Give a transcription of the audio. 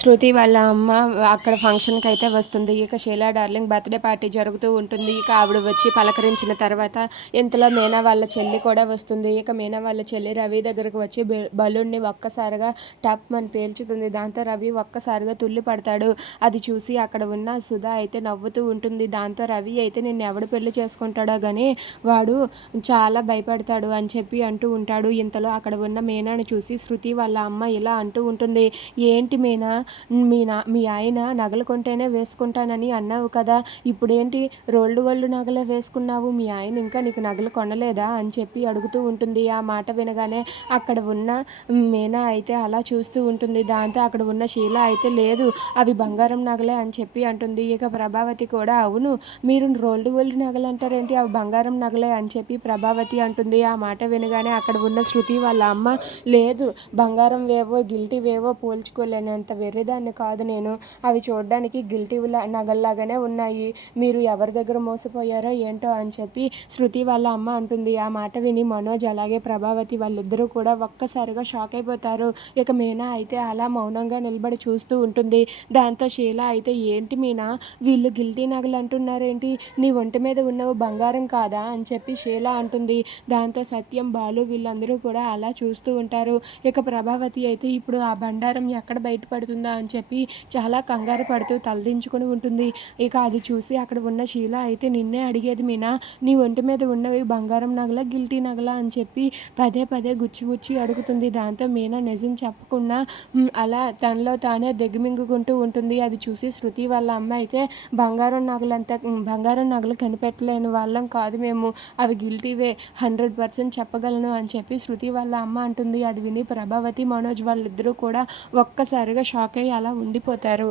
శృతి వాళ్ళ అమ్మ అక్కడ ఫంక్షన్కి అయితే వస్తుంది. ఇక షీలా డార్లింగ్ బర్త్డే పార్టీ జరుగుతూ ఉంటుంది. ఇక ఆవిడ వచ్చి పలకరించిన తర్వాత ఇంతలో మీనా వాళ్ళ చెల్లి కూడా వస్తుంది. ఇక మీనా వాళ్ళ చెల్లి రవి దగ్గరకు వచ్చి బలూన్ని ఒక్కసారిగా టప్ అని పేల్చుతుంది. దాంతో రవి ఒక్కసారిగా తుల్లి పడతాడు. అది చూసి అక్కడ ఉన్న సుధా అయితే నవ్వుతూ ఉంటుంది. దాంతో రవి అయితే నిన్ను ఎవడు పెళ్ళి చేసుకుంటాడో కానీ వాడు చాలా భయపడతాడు అని చెప్పి అంటూ ఉంటాడు. ఇంతలో అక్కడ ఉన్న మీనాను చూసి శృతి వాళ్ళ అమ్మ ఇలా అంటూ ఉంటుంది. ఏంటి మీనా? మీ నా మీ ఆయన నగలు కొంటేనే వేసుకుంటానని అన్నావు కదా. ఇప్పుడేంటి? రోల్డ్ గోల్డ్ నగలే వేసుకున్నావు. మీ ఆయన ఇంకా నీకు నగలు కొనలేదా అని చెప్పి అడుగుతూ ఉంటుంది. ఆ మాట వినగానే అక్కడ ఉన్న మీనా అయితే అలా చూస్తూ ఉంటుంది. దాంతో అక్కడ ఉన్న శీల అయితే లేదు అవి బంగారం నగలే అని చెప్పి అంటుంది. ఇక ప్రభావతి కూడా అవును మీరు రోల్డ్ గోల్డ్ నగలు అంటారేంటి? అవి బంగారం నగలే అని చెప్పి ప్రభావతి అంటుంది. ఆ మాట వినగానే అక్కడ ఉన్న శృతి వాళ్ళ అమ్మ లేదు బంగారం వేవో గిల్టీ వేవో పోల్చుకోలేనంత వేరేదాన్ని కాదు నేను. అవి చూడడానికి గిల్టీ నగల్లాగానే ఉన్నాయి. మీరు ఎవరి దగ్గర మోసపోయారో ఏంటో అని చెప్పి శృతి వాళ్ళ అమ్మ అంటుంది. ఆ మాట విని మనోజ్ అలాగే ప్రభావతి వాళ్ళిద్దరూ కూడా ఒక్కసారిగా షాక్ అయిపోతారు. ఇక మీనా అయితే అలా మౌనంగా నిలబడి చూస్తూ ఉంటుంది. దాంతో షీల అయితే ఏంటి మీనా? వీళ్ళు గిల్టీ నగలు అంటున్నారేంటి? నీ ఒంటి మీద ఉన్నవు బంగారం కాదా? అని చెప్పి షీల అంటుంది. దాంతో సత్యం బాలు వీళ్ళందరూ కూడా అలా చూస్తూ ఉంటారు. ఇక ప్రభావతి అయితే ఇప్పుడు ఆ బండారం ఎక్కడ బయటపడుతుందో అని చెప్పి చాలా కంగారు పడుతూ తలదించుకుని ఉంటుంది. ఇక అది చూసి అక్కడ ఉన్న శీల అయితే నిన్నే అడిగేది మీనా నీ ఒంటి మీద ఉన్నవి బంగారం నగల గిల్టీ నగల అని చెప్పి పదే పదే గుచ్చి గుచ్చి అడుగుతుంది. దాంతో మీనా నిజం చెప్పకుండా అలా తనలో తానే దిగమింగుకుంటూ ఉంటుంది. అది చూసి శృతి వాళ్ళ అమ్మ అయితే బంగారం నగలంతా బంగారం నగలు కనిపెట్టలేని వాళ్ళం కాదు మేము. అవి గిల్టీవే హండ్రెడ్ పర్సెంట్ చెప్పగలను అని చెప్పి శృతి వాళ్ళ అమ్మ అంటుంది. అది విని ప్రభావతి మనోజ్ వాళ్ళిద్దరూ కూడా ఒక్కసారిగా షాక్ అయ్యి అలా ఉండిపోతారు.